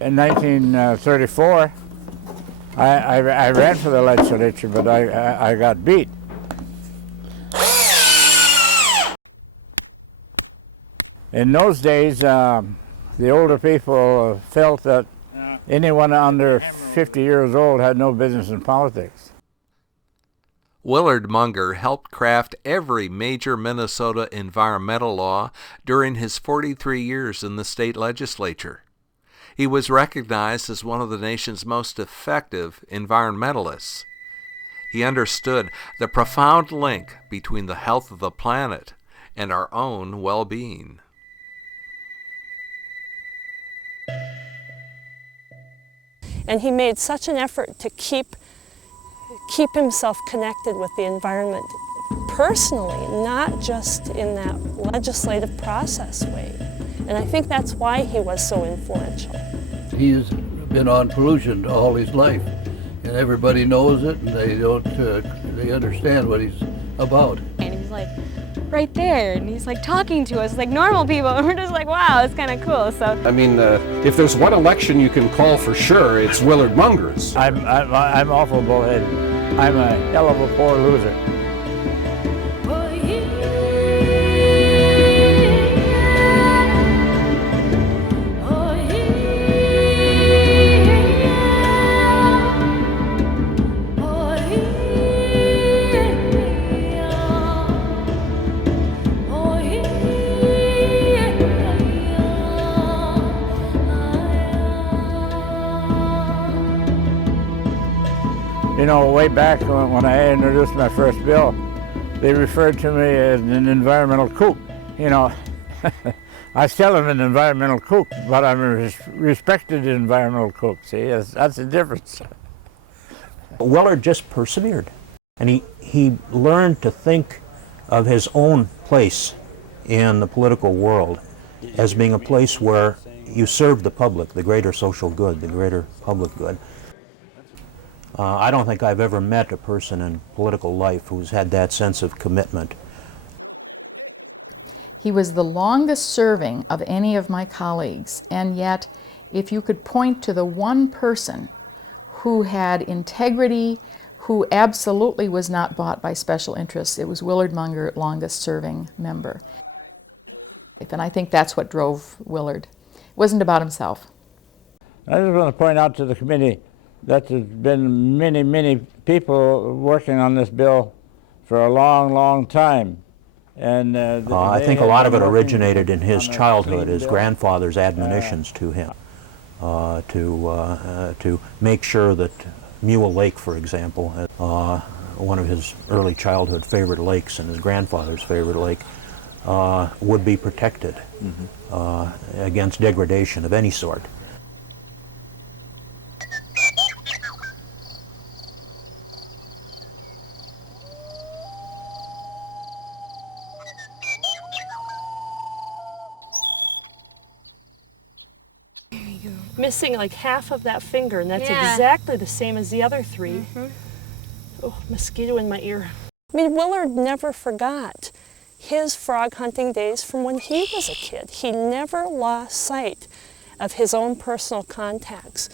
In 1934, I ran for the legislature, but I got beat. In those days, the older people felt that anyone under 50 years old had no business in politics. Willard Munger helped craft every major Minnesota environmental law during his 43 years in the state legislature. He was recognized as one of the nation's most effective environmentalists. He understood the profound link between the health of the planet and our own well-being. And he made such an effort to keep himself connected with the environment personally, not just in that legislative process way. And I think that's why he was so influential. He's been on pollution all his life, and everybody knows it, and they understand what he's about. And he's like right there, and he's like talking to us like normal people, and we're just like, wow, it's kind of cool. So I mean, if there's one election you can call for sure, it's Willard Munger's. I'm awful bullheaded. I'm a hell of a poor loser. You know, way back when I introduced my first bill, they referred to me as an environmental kook. You know, I still am an environmental kook, but I'm a respected environmental kook. See, that's the difference. Willard just persevered, and he learned to think of his own place in the political world as being a place where you serve the public, the greater social good, the greater public good. I don't think I've ever met a person in political life who's had that sense of commitment. He was the longest serving of any of my colleagues, and yet if you could point to the one person who had integrity, who absolutely was not bought by special interests, it was Willard Munger, longest serving member. And I think that's what drove Willard. It wasn't about himself. I just want to point out to the committee that there's been many, many people working on this bill for a long, long time. And I think a lot of it originated in his childhood, his grandfather's admonitions to him to make sure that Mule Lake, for example, one of his early childhood favorite lakes and his grandfather's favorite lake, would be protected against degradation of any sort. Missing like half of that finger, and that's exactly the same as the other three. Oh, mosquito in my ear. I mean, Willard never forgot his frog hunting days from when he was a kid. He never lost sight of his own personal contacts.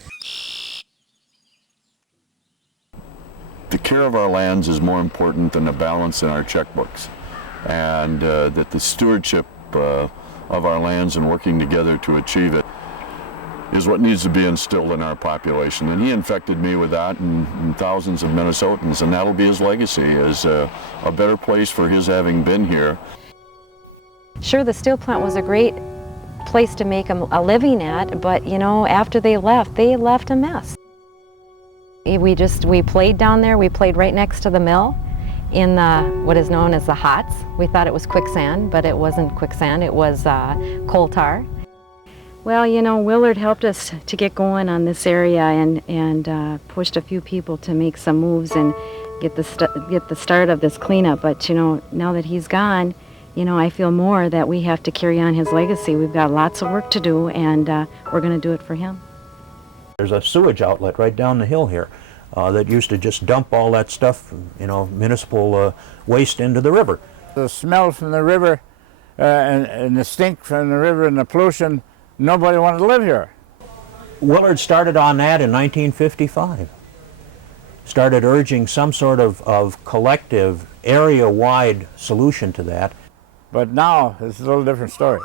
The care of our lands is more important than the balance in our checkbooks, and that the stewardship of our lands and working together to achieve it is what needs to be instilled in our population. And he infected me with that and thousands of Minnesotans, and that'll be his legacy, is a better place for his having been here. Sure, the steel plant was a great place to make a living at, but you know, after they left a mess. We played down there. We played right next to the mill in what is known as the Hots. We thought it was quicksand, but it wasn't quicksand, it was coal tar. Well, you know, Willard helped us to get going on this area and pushed a few people to make some moves and get the start of this cleanup. But, you know, now that he's gone, you know, I feel more that we have to carry on his legacy. We've got lots of work to do, and we're going to do it for him. There's a sewage outlet right down the hill here that used to just dump all that stuff, you know, municipal waste into the river. The smell from the river and the stink from the river and the pollution, nobody wanted to live here. Willard started on that in 1955. Started urging some sort of collective, area-wide solution to that. But now it's a little different story.